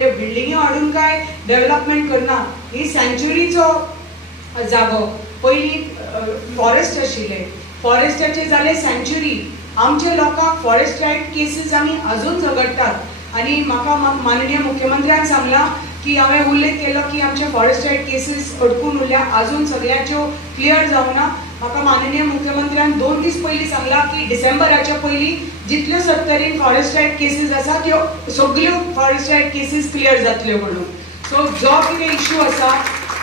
बिल्डिंगी हाडून काय डेव्हलपमेंट करना. ही सँच्युरीचो जागो. पयलीं फॉरेस्ट आशिल्ले, फॉरेस्टाचे जाले सँच्युरी. आमचे लोकांक फॉरेस्ट रायट केसीस आमी अजून झगडटात आनी म्हाका माननीय मुख्यमंत्र्यान सांगला की हांवें उल्लेख केलो की आमचे फॉरेस्ट रायट केसीस अडकून उरल्या, अजून सगळ्यांच्यो क्लियर जावना. म्हाका माननीय मुख्यमंत्र्यान 2 दीस पयलीं सांगला की डिसेंबराच्या पयलीं जितल्यो 70 फॉरेस्ट रायट केसीस आसा त्यो सगळ्यो फॉरेस्ट रायट केसीस क्लियर जातल्यो म्हणून. सो जो कितें इश्यू आसा,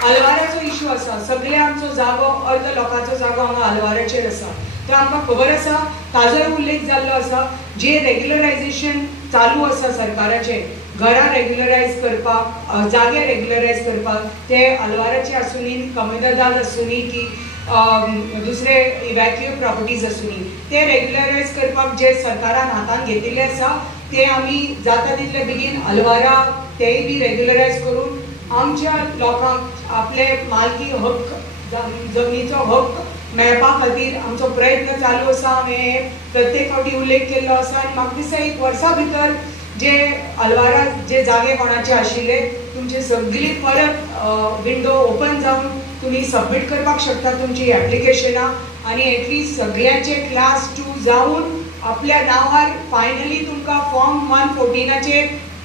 अलवाराचो इश्यू आसा, सगळे आमचो जागो, अर्द लोकांचो जागो हांगा अलवाराचेर आसा. तर आमकां खबर आसा, ताजोय उल्लेख जाल्लो आसा, जे रेग्युलरायझेशन चालू आसा सरकाराचे, घरां रेग्युलरायज करपाक, जागे रेग्युलरायज करपाक, ते अलवाराचे आसुनी, कमेदादाद आसुनी की दुसरे इवॅक्युएट प्रॉपर्टीज आसुनी, ते रेग्युलरायज करपाक जे सरकारान हातान घेतिल्ले आसा ते आमी जाता तितले बेगीन अलवारा तेय बी रेग्युलरायज करून आमच्या लोकांक आपले मालकी हक्क, जमनीचो हक्क मेळपा खातीर आमचो प्रयत्न चालू आसा. हांवें प्रत्येक फावटी उल्लेख केल्लो आसा आनी म्हाका दिसता 1 वर्सा भितर जे अलवारा जे जागे कोणाचे आशिल्ले तुमचे सगळी परत विंडो ओपन जावन तुम्ही सबमिट करपाक शकता तुमची एप्लिकेशनां आनी एटलीस्ट सगळ्यांचे क्लास 2 जावन आपल्या नांवार फायनली तुमकां फॉर्म 114चे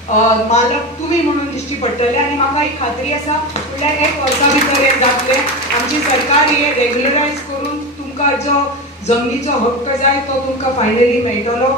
मालक तुम्ही म्हणून दिश्टी पडटले. आनी म्हाका एक खात्री आसा म्हणल्यार 1 वर्सा भितर हें जातलें. आमची सरकार हे रेग्युलरायज करून तुमकां जो जमनीचो हक्क जाय तो तुमकां फायनली मेळटलो.